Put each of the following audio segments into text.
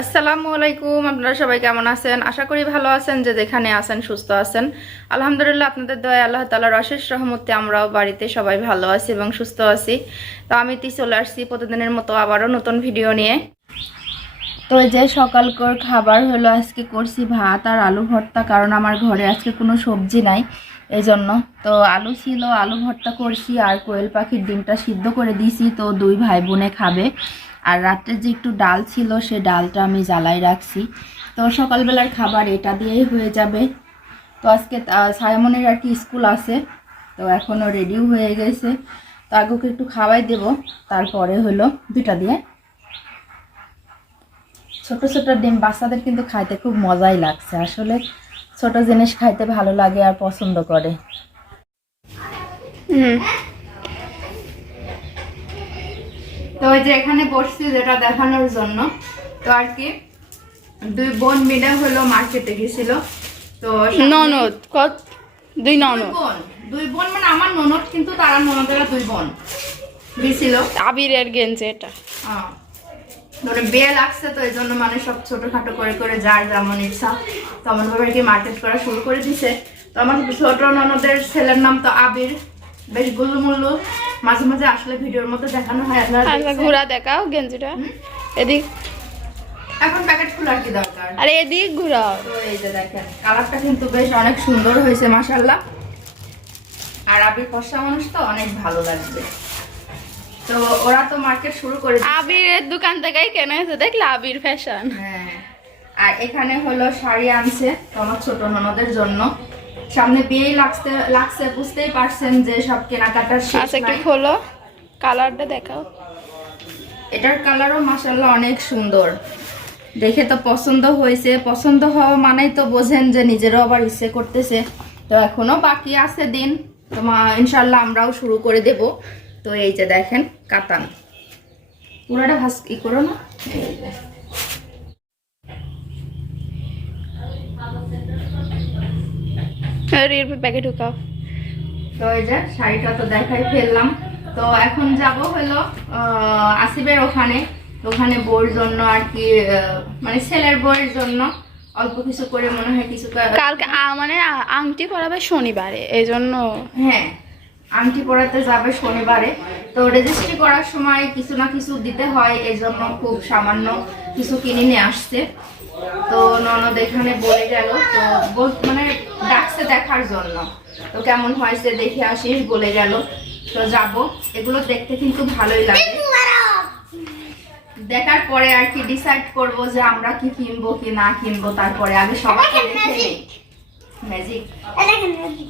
আসসালামু আলাইকুম, আপনারা সবাই কেমন আছেন? আশা করি ভালো আছেন, যে যেখানে আছেন, সুস্থ আছেন। আলহামদুলিল্লাহ, আপনাদের দয়া আল্লাহ তালার অশেষ রহমতে আমরাও বাড়িতে সবাই ভালো আছি এবং সুস্থ আছি। তো আমি তি চলে আসছি প্রতিদিনের মতো আবারও নতুন ভিডিও নিয়ে। তো যে সকালকর খাবার হলো, আজকে করছি ভাত আর আলু ভর্তা, কারণ আমার ঘরে আজকে কোনো সবজি নাই এই জন্য তো আলু ছিল, আলু ভর্তা করছি, আর কোয়েল পাখির ডিমটা সিদ্ধ করে দিয়েছি, তো দুই ভাই বোনে খাবে। আর রাত্রে যে একটু ডাল ছিল, সে ডালটা আমি জ্বালাই রাখছি। তো সকালবেলার খাবার এটা দিয়েই হয়ে যাবে। তো আজকে সায়মনের আর কি স্কুল আছে, তো এখনও রেডিও হয়ে গেছে। তো আগুকে একটু খাওয়াই দেব, তারপরে হলো দুটা দিয়ে। ছোট ছোট ডিম বাচ্চাদের কিন্তু খাইতে খুব মজাই লাগছে। আসলে ছোট জিনিস খাইতে ভালো লাগে আর পছন্দ করে। তো ওই যে এখানে বসছি যেটা দেখানোর জন্য। তো আর কি দুই বোন মিলে হলো মার্কেটে গেছিল। তো ননদ কত? দুই ননদ। বোন দুই বোন মানে আমার ননদ কিন্তু তারা ননদেরা দুই বোন। গেছিল আবিরের গেঞ্জি এটা। হ্যাঁ। মানে বিয়ে লাগছে তো এই জন্য মানে সব ছোটখাটো করে করে যার যেমন ইচ্ছা তেমন ভাবে আর কি মার্কেট করা শুরু করে দিছে। তো আমার ছোট ননদের ছেলের নাম তো আবির। বেশ গুল্লুমুল্লু মাঝে মাঝে আসলে ভিডিওর মতো দেখানো হয় আপনারা আচ্ছা ঘোরা দেখাও গেঞ্জিটা। এদিক। এখন প্যাকেট খোলার কি দরকার? আরে এদিক ঘোরাও তো এই যে দেখেন কালারটা কিন্তু বেশ অনেক সুন্দর হয়েছে মাসাল্লাহ আর আবির ফর্সা মানুষ তো অনেক ভালো লাগবে। তো ওরা তো মার্কেট শুরু করে। আবিরের দোকান থেকেই কেনা হয়েছে দেখলে আবির ফ্যাশন হ্যাঁ। আর এখানে হলো শাড়ি আনছে তো আমার ছোট ননদের জন্য। সামনে বিয়েই লাগছে লাগছে বুঝতেই পারছেন যে সব কেনাকাটার শেষ আচ্ছা একটু। খোলো। কালারটা দেখাও। এটার কালারও মাসাল্লাহ অনেক সুন্দর। দেখে তো পছন্দ হয়েছে। পছন্দ হওয়া মানেই তো বোঝেন যে নিজেরও আবার ইচ্ছে করতেছে। তো এখনও বাকি আছে দিন। তো মা- ইনশাল্লাহ আমরাও শুরু করে দেব। তো এই যে দেখেন কাতান। পুরাটা ভাস কি করো না। যে। রির প্যাকেট ঢুকাও। তো এই যে শাড়িটা তো দেখাই ফেললাম। তো এখন যাব হলো আহ, আসিফের ওখানে। ওখানে বউর জন্য আর কি মানে ছেলের বউয়ের জন্য অল্প কিছু করে মনে হয় কিছু কালকে মানে আংটি পরাবে শনিবারে এই জন্য হ্যাঁ আংটি পরাতে যাবে শনিবারে। তো রেজিস্ট্রি করার সময় কিছু না কিছু দিতে হয় এই জন্য খুব সামান্য কিছু কিনে নিয়ে আসছে। তো ননদ এখানে বলে গেল তো মানে ডাকছে দেখার জন্য। তো কেমন হয়েছে দেখে আসিস বলে গেল। তো যাব। এগুলো দেখতে কিন্তু ভালোই লাগে। দেখার পরে আর কি ডিসাইড করব যে আমরা কি কিনবো কি না কিনবো তারপরে আগে সবাই দেখে ম্যাজিক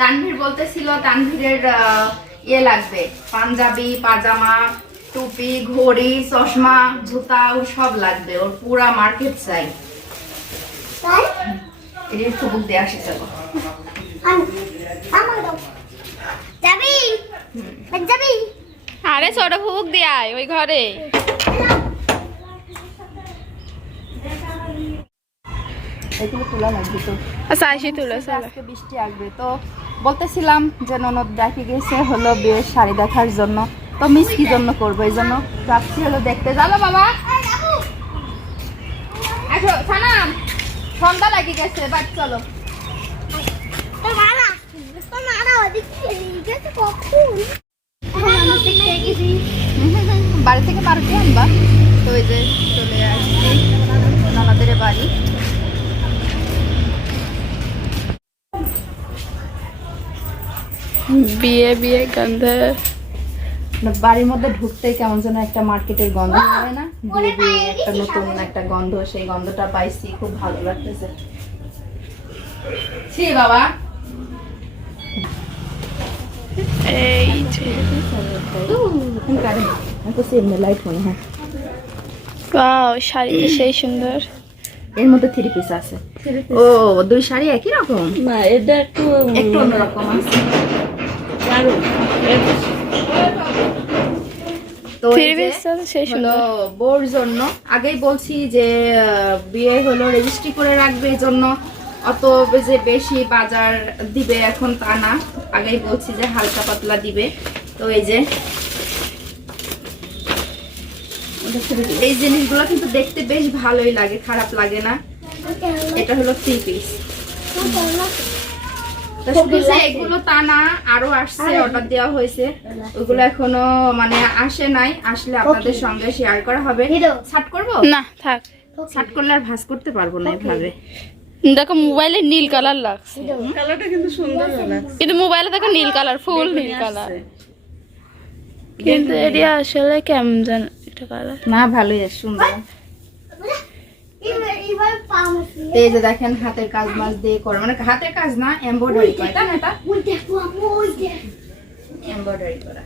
তানভীর বলতেছিল তানভীরের ইয়ে লাগবে। পাঞ্জাবি পাজামা টুপি ঘড়ি চশমা জুতা ওর সব লাগবে। ওর পুরা মার্কেট চাই। এটি দিয়ে আসে যাবি আরে ছোট ফুক দিয়াই ওই ঘরে। আচ্ছা বৃষ্টি আসবে তো। বলতেছিলাম যে ননদ ডাকে গেছে হলো শাড়ি দেখার জন্য। তো মিস কি জন্য করব এই জন্য? যাচ্ছি হলো দেখতে। যাব বাবা। আসো সানাম সন্ধ্যা লাগি গেছে বাট চলো তোর মারা তোর মারা ওদিক গেছে কখন আমরা দেখতে গেছি বাড়ি থেকে পারতে আনবা তো ওই যে চলে আসছি ননদের বাড়ি। বিয়ে বিয়ে গন্ধ। বাড়ির মধ্যে ঢুকতেই কেমন যেন একটা মার্কেটের গন্ধ হয় না? বিয়ে বিয়ে একটা নতুন একটা গন্ধ সেই গন্ধটা পাইছি খুব ভালো লাগতেছে। ছি বাবা। এই যে লাইট ওয়াও শাড়িটা সেই সুন্দর। এর মধ্যে থ্রি পিস আছে। ও দুই শাড়ি একই রকম? না এটা একটু একটু অন্যরকম আছে। তো থ্রি এই যে পিসটা সেই হলো সুন্দর। বউর জন্য। আগেই বলছি যে বিয়ে হলো রেজিস্ট্রি করে রাখবে এই জন্য। অত যে বেশি বাজার দিবে এখন তা না। আগেই বলছি যে হালকা পাতলা দিবে। তো এই যে এই জিনিসগুলো কিন্তু দেখতে বেশ ভালোই লাগে খারাপ লাগে না। এটা হলো থ্রি পিস এগুলো তা না আরও আসছে অর্ডার দেওয়া হয়েছে। ওগুলো এখনও মানে আসে নাই আসলে আপনাদের সঙ্গে শেয়ার করা হবে। ছাট করব? না থাক। ছাট করলে আর ভাজ করতে পারব না এভাবে। দেখো মোবাইলে নীল কালার লাগছে। কালারটা কিন্তু সুন্দর লাগছে কিন্তু মোবাইলে দেখো নীল কালার ফুল নীল কালার। কিন্তু এটা আসলে কেমন জান এটা কালার। না ভালোই আছে সুন্দর। এই যে দেখেন হাতের কাজ মাছ দিয়ে করে। মানে হাতের কাজ না এমব্রয়ডারি করে। তাই না এটা? ওই দেখো আপু ওই দেখ এমব্রয়ডারি করা।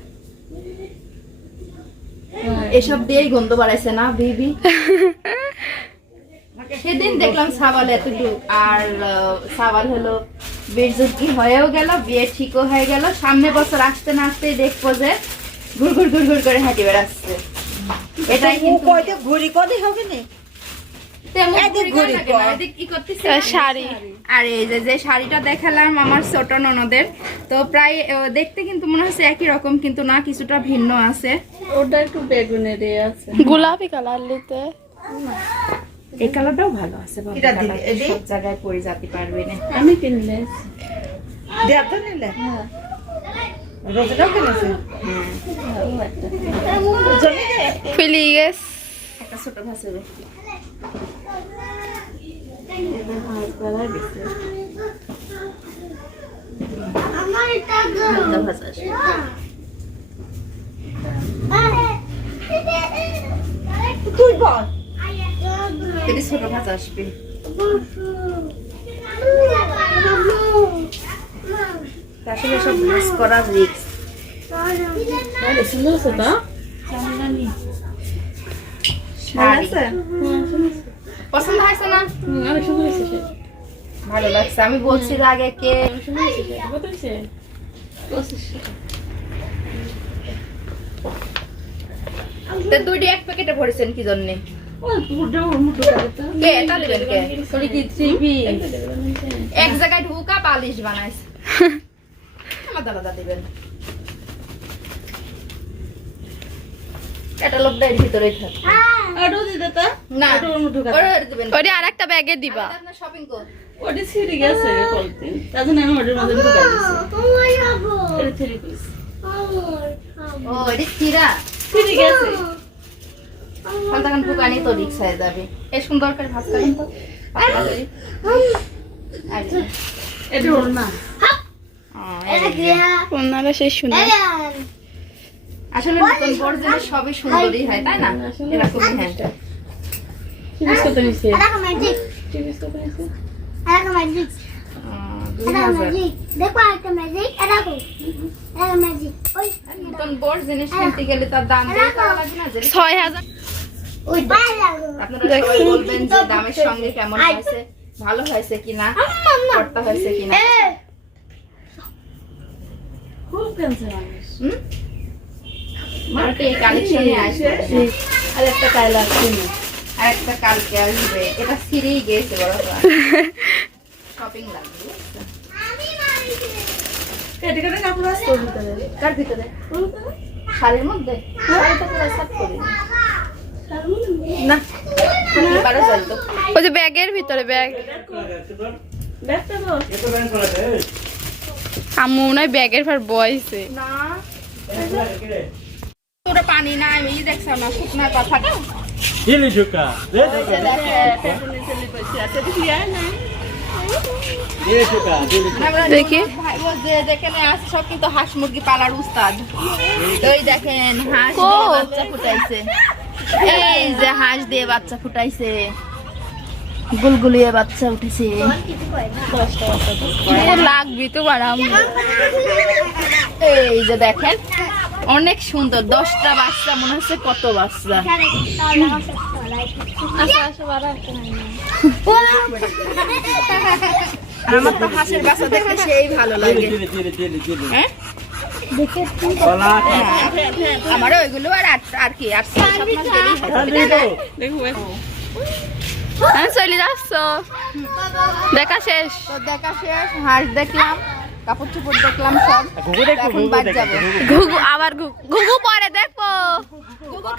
এসব দিয়েই গন্ধ বাড়াইছে না বিবি? সেদিন দেখলাম সাবাল এতটুকু। আর সাবাল হলো বীরযুদ্ধি হয়েও গেল বিয়ে ঠিকও হয়ে গেল। সামনে বছর আসতে না আসতেই দেখব যে ঘুর ঘুর ঘুর ঘুর করে হাঁটি বেড়াচ্ছে। এটাই কিন্তু ঘড়ি কদে হবে না? তেমন এদিক ঘুরি ঘুরি করে না, কর। এদিক কি করতেছে? আর শাড়ি। আর এই যে যে শাড়িটা দেখালাম আমার ছোট ননদের তো প্রায় দেখতে কিন্তু মনে হচ্ছে একই রকম কিন্তু না কিছুটা ভিন্ন আছে। ওটা একটু বেগুনের আছে। গোলাপি কালার লিতে এই কালারটাও ভালো আছে? সব জায়গায় পরে যেতে পারবে না। আমি কিনলে। দেয়াটা নিলে? রোজটাও কিনেছে? ফিলিগেস একটা ছোট ভাসে আমার এটা দাও তুই বল। ছোট আসবে। আসলে সব ভাজ করা রিক্স সুন্দর আছে তো। পছন্দ হয়েছে না? অনেক সুন্দর হয়েছে ভালো লাগছে। আমি বলছি আগে কে? সুন্দর হয়েছে দুইটি এক প্যাকেটে ভরেছেন কি জন্য? এক জায়গায় ঢুকা বালিশ বানাইছে। আলাদা আলাদা দিবেন। ক্যাটালগটা এর ভিতরেই থাকে। আরও দিতে তো। না ওরে ওরে আর একটা ব্যাগে দিবা। শপিং কর ওটা ছিঁড়ে গেছে তার জন্য আমি ওটার মধ্যে ঢুকা দিয়েছি এটা ছিঁড়ে গেছে। ও এটি ছিরা ছিঁড়ে গেছে। তখন দোকানে তো রিক্স হয়ে যাবে। এই সুন্দর করে ভাজ করেন তো পাতলা করে। আচ্ছা। এটা ওর না। ও, এই যে। ওনারা সেই সুন্দর আসলে নতুন বড় জিনিস সবই সুন্দরই হয় তাই না? এরকমই হ্যাঁ। নিছে ম্যাজিক নিছে। ম্যাজিক ছয় হাজার আপনারা সবাই বলবেন যে দামের সঙ্গে কেমন হয়েছে ভালো হয়েছে কিনা কর্তা হয়েছে কিনা। খুব ক্যান্সার মানুষ। হুম? আমার তো এই কালেকশনে আসবে আর একটা কাইলা আছে না। আর একটা কালকে আসবে। এটা সিরেই গেছে বড় শপিং লাগবে কার ভিতরে? শাড়ির মধ্যে? শাড়িটা পুরো সাফ করি না। ওই যে ব্যাগের ভিতরে ব্যাগ। আম্মু নয় ব্যাগের পর বয়সে পুরো পানি না আমি দেখছ না কথাটা দেখি। ভাই বোন যে যেখানে আছে সব কিন্তু হাঁস মুরগি পালার উস্তাদ। ওই দেখেন হাঁস? বাচ্চা ফুটাইছে এই যে হাঁস দিয়ে বাচ্চা ফুটাইছে। গুলগুলিয়ে বাচ্চা উঠেছে। লাগবি তো বাড়াম এই যে দেখেন অনেক সুন্দর। দশটা বাচ্চা মনে হচ্ছে কত বাচ্চা। আচ্ছা আচ্ছা আমার তো হাঁসের বাচ্চা দেখতে সেই ভালো লাগে. হ্যাঁ? আমারও ওইগুলো আর আর কি আর দেরি হয়? দেখো আমি চলে যাচ্ছ দেখা শেষ। দেখা শেষ হাঁস দেখলাম কাপড় চোপড় দেখলাম সব। ঘুঘু এখন ঘুঘু বাদ যাব। ঘুঘু ঘুঘু আবার ঘুঘু। পরে দেখব।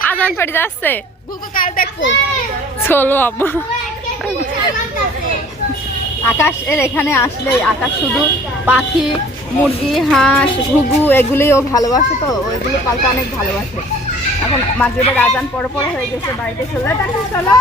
আজান পড়ে যাচ্ছে। ঘুঘু কাল দেখব। চলো আম্মা। আকাশ এর এখানে আসলেই আকাশ শুধু পাখি মুরগি, হাঁস, ঘুঘু এগুলোই ও ভালোবাসে তো, ওইগুলো পালতে অনেক ভালোবাসে। এখন মাঝে আজান পর পর হয়ে গেছে, বাড়িতে চলে তাহলে চলো।